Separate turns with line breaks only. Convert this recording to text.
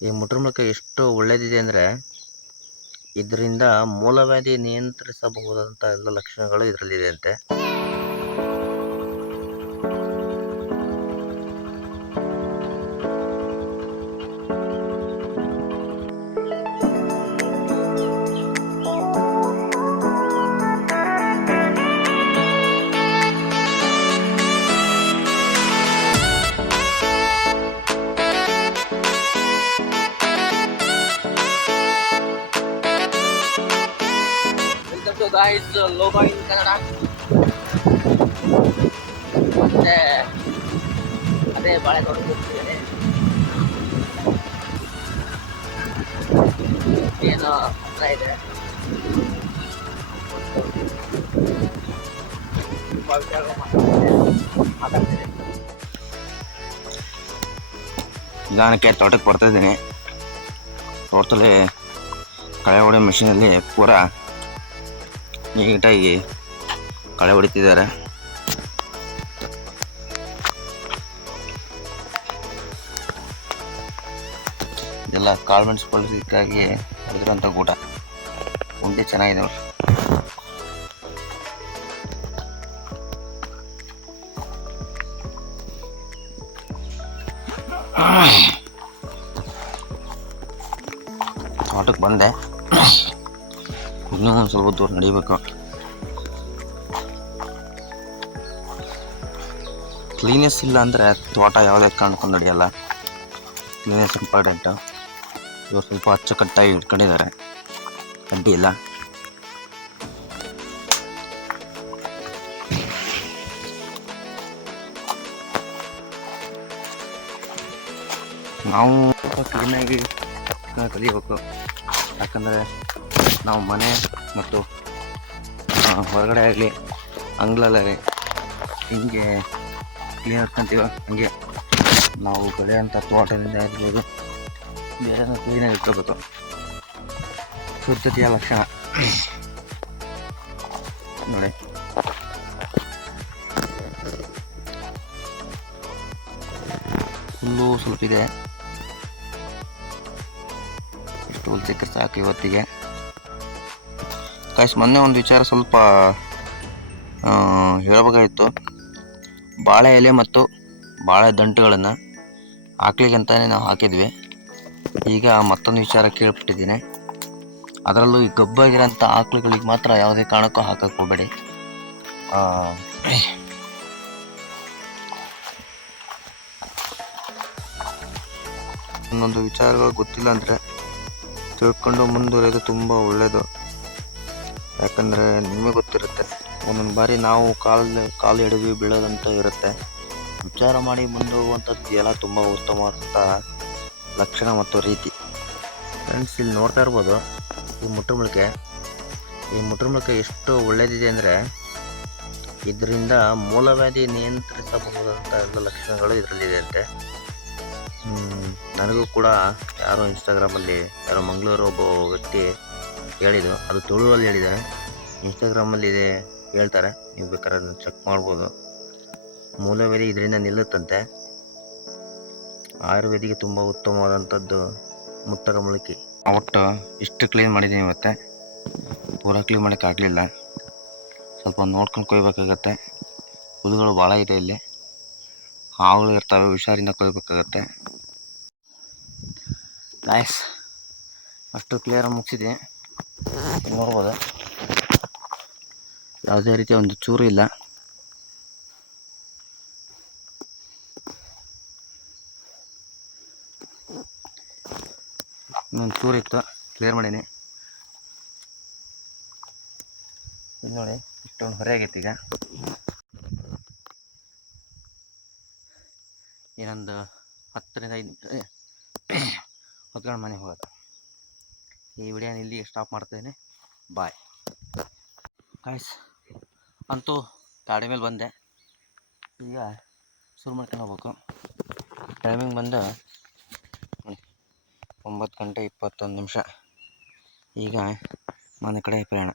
ಈ ಮುಟ್ರಮುಳಕ ಎಷ್ಟು ಒಳ್ಳೆಯದಿದೆ ಅಂದರೆ ಇದರಿಂದ ಮೂಲವ್ಯಾಧಿ ನಿಯಂತ್ರಿಸಬಹುದಂಥ ಎಲ್ಲ ಲಕ್ಷಣಗಳು ಇದರಲ್ಲಿದೆ ಗಾಯ್ಸ್ ಲೋಬಾ ಇನ್ ಕನ್ನಡ ಮತ್ತೆ ಅದೇ ಬಾಳೆ ಏನೋ ಏನು ಹತ್ರ ಇದೆ. ನಿಧಾನಕ್ಕೆ ತೋಟಕ್ಕೆ ಬರ್ತಾ ಇದ್ದೀನಿ. ತೋಟದಲ್ಲಿ ಕಳೆ ಹೊಡೆಯೋ ಮಿಷಿನಲ್ಲಿ ಪೂರಾ ನೀಟಾಗಿ ಕಳೆ ಹೊಡಿತಿದ್ದಾರೆ ಇದೆಲ್ಲ ಕಾಳು ಮೆಣಸು ಬಳಸಲಿಕ್ಕಾಗಿ ಹೊಡೆದಿರೋಂಥ ಗೂಟ ಉಂಡೆ ಚೆನ್ನಾಗಿದೆ ತೋಟಕ್ಕೆ ಬಂದೆ. ಇನ್ನೂ ಒಂದು ಸ್ವಲ್ಪ ದೂರ ನಡಿಬೇಕು? ಕ್ಲೀನೆಸ್ ಇಲ್ಲ ಅಂದರೆ ತೋಟ ಯಾವುದೇ ಕಾಣ್ಕೊಂಡು ನಡೆಯಲ್ಲ. ಕ್ಲೀನೆಸ್ ಇಂಪಾರ್ಟೆಂಟು ಇವರು ಸ್ವಲ್ಪ ಅಚ್ಚುಕಟ್ಟಾಗಿ ಇಟ್ಕೊಂಡಿದ್ದಾರೆ. ಅಡ್ಡಿ ಇಲ್ಲ. ನಾವು ಕ್ಲೀನಾಗಿ ಕಲಿಬೇಕು. ಯಾಕಂದರೆ ನಾವು ಮನೆ ಮತ್ತು ಹೊರಗಡೆ ಆಗಲಿ ಅಂಗ್ಳಲ್ಲಿ ಹಿಂಗೆ ಕ್ಲೀನ್ ಇಟ್ಕೊಂತೀವ ಹಂಗೆ ನಾವು ಬೆಳೆಯೋಂಥ ತೋಟದಿಂದ ಇರ್ಬೋದು, ಬೇರೆ ಕ್ಲೀನಾಗಿ ಇಟ್ಕೋಬೇಕು. ಶುದ್ಧತೆಯ ಲಕ್ಷಣ. ನೋಡಿ. ಹುಲ್ಲು ಸ್ವಲ್ಪ ಇದೆ ಎಷ್ಟು ಹುಲ್ ಸಿಕ್ಕರೆ ಸಾಕು ಇವತ್ತಿಗೆ. ಕಾಯ್ಸ್ ಮೊನ್ನೆ ಒಂದು ವಿಚಾರ ಸ್ವಲ್ಪ ಹೇಳಬೇಕಾಗಿತ್ತು. ಬಾಳೆ ಎಲೆ ಮತ್ತು ಬಾಳೆ ದಂಟುಗಳನ್ನು ಹಾಕ್ಲಿಕ್ಕೆ ಅಂತಲೇ ನಾವು ಹಾಕಿದ್ವಿ. ಈಗ ಮತ್ತೊಂದು ವಿಚಾರ ಕೇಳ್ಬಿಟ್ಟಿದ್ದೀನಿ ಅದರಲ್ಲೂ ಈ ಗಬ್ಬಾಗಿರೋಂಥ ಆಕಳುಗಳಿಗೆ ಮಾತ್ರ ಯಾವುದೇ ಕಾರಣಕ್ಕೂ ಹಾಕಕ್ಕೆ ಹೋಗಬೇಡಿ. ಒಂದೊಂದು ವಿಚಾರಗಳು ಗೊತ್ತಿಲ್ಲ ಅಂದರೆ ತಿಳ್ಕೊಂಡು ಮುಂದುವರೆಯೋದು ತುಂಬ ಒಳ್ಳೆಯದು ಯಾಕಂದರೆ ನಿಮಗೆ ಗೊತ್ತಿರುತ್ತೆ, ಒಂದೊಂದು ಬಾರಿ ನಾವು ಕಾಲು ಕಾಲು ಎಡವಿ ಬೀಳೋದಂತ ಇರುತ್ತೆ. ವಿಚಾರ ಮಾಡಿ ಮುಂದೆ ಹೋಗುವಂಥದ್ದು ಎಲ್ಲ ತುಂಬ ಉತ್ತಮವಾದಂಥ ಲಕ್ಷಣ ಮತ್ತು ರೀತಿ. ಫ್ರೆಂಡ್ಸ್ ಇಲ್ಲಿ ನೋಡ್ತಾ ಇರ್ಬೋದು, ಈ ಮುಟ್ರಮುಳಿಕೆ ಈ ಮುಟ್ರಮುಳಿಕೆ ಎಷ್ಟು ಒಳ್ಳೆಯದಿದೆ ಅಂದರೆ, ಇದರಿಂದ ಮೂಲವ್ಯಾಧಿ ನಿಯಂತ್ರಿಸಬಹುದಂಥ ಎಲ್ಲ ಲಕ್ಷಣಗಳು ಇದರಲ್ಲಿದೆ ಅಂತೆ ನನಗೂ ಕೂಡ ಯಾರೋ ಇನ್ಸ್ಟಾಗ್ರಾಮಲ್ಲಿ ಯಾರೋ ಮಂಗಳೂರು ಒಬ್ಬ ವ್ಯಕ್ತಿ ಹೇಳಿದ್ದು ಅದು ತುಳುವಲ್ಲಿ ಹೇಳಿದ್ದಾರೆ. ಇನ್ಸ್ಟಾಗ್ರಾಮಲ್ಲಿ ಇದೆ, ಹೇಳ್ತಾರೆ. ನೀವು ಬೇಕಾದ್ರೆ ಅದನ್ನು ಚೆಕ್ ಮಾಡ್ಬೋದು. ಮೂಲವೇದಿ ಇದರಿಂದ ನಿಲ್ಲುತ್ತಂತೆ. ಆಯುರ್ವೇದಿಗೆ ತುಂಬ ಉತ್ತಮವಾದಂಥದ್ದು ಮುಟ್ಟರ ಮುಳುಕಿ. ಒಟ್ಟು ಇಷ್ಟು ಕ್ಲೀನ್ ಮಾಡಿದ್ದೀನಿ ಇವತ್ತೆ. ಪೂರ ಕ್ಲೀನ್ ಮಾಡೋಕ್ಕೆ ಆಗಲಿಲ್ಲ. ಸ್ವಲ್ಪ ನೋಡ್ಕೊಂಡು ಕೊಯ್ಬೇಕಾಗತ್ತೆ. ಹುಲ್ಲುಗಳು ಭಾಳ ಇದೆ ಇಲ್ಲಿ. ಹಾವುಗಳು ಇರ್ತವೆ, ಹುಷಾರಿಂದ ಕೊಯ್ಬೇಕಾಗತ್ತೆ. ಗಾಯ್ಸ್ ಅಷ್ಟು ಕ್ಲಿಯರಾಗಿ ಮುಗಿಸಿದೆ. ನೋಡ್ಬೋದು? ಯಾವುದೇ ರೀತಿಯ ಒಂದು ಚೂರು ಇಲ್ಲ. ಇನ್ನೊಂದು ಚೂರು ಇತ್ತು. ಕ್ಲಿಯರ್ ಮಾಡೀನಿ. ಇದು ನೋಡಿ ಇಷ್ಟೊಂದು ಹೊರೆ ಆಗೈತೆ ಈಗ. ಇನ್ನೊಂದು ಹತ್ತರಿಂದ ಐದು ನಿಮಿಷ ಹೊತ್ಕೊಂಡು ಮನೆಗೆ ಹೋಗೋದು ಈ ವಿಡಿಯೋನ ಇಲ್ಲಿ ಸ್ಟಾಪ್ ಮಾಡ್ತೇನೆ. ಬಾಯ್ ಕಾಯ್ಸ್ ಅಂತೂ ಗಾಡಿ ಮೇಲೆ ಬಂದೆ. ಈಗ ಶುರು ಮಾಡ್ಕೊಂಡು ಹೋಗ್ಬೇಕು. ಟೈಮಿಂಗ್ ಬಂದು ಒಂಬತ್ತು ಗಂಟೆ ಇಪ್ಪತ್ತೊಂದು ನಿಮಿಷ. ಈಗ ಮನೆ ಕಡೆ ಪ್ರಯಾಣ.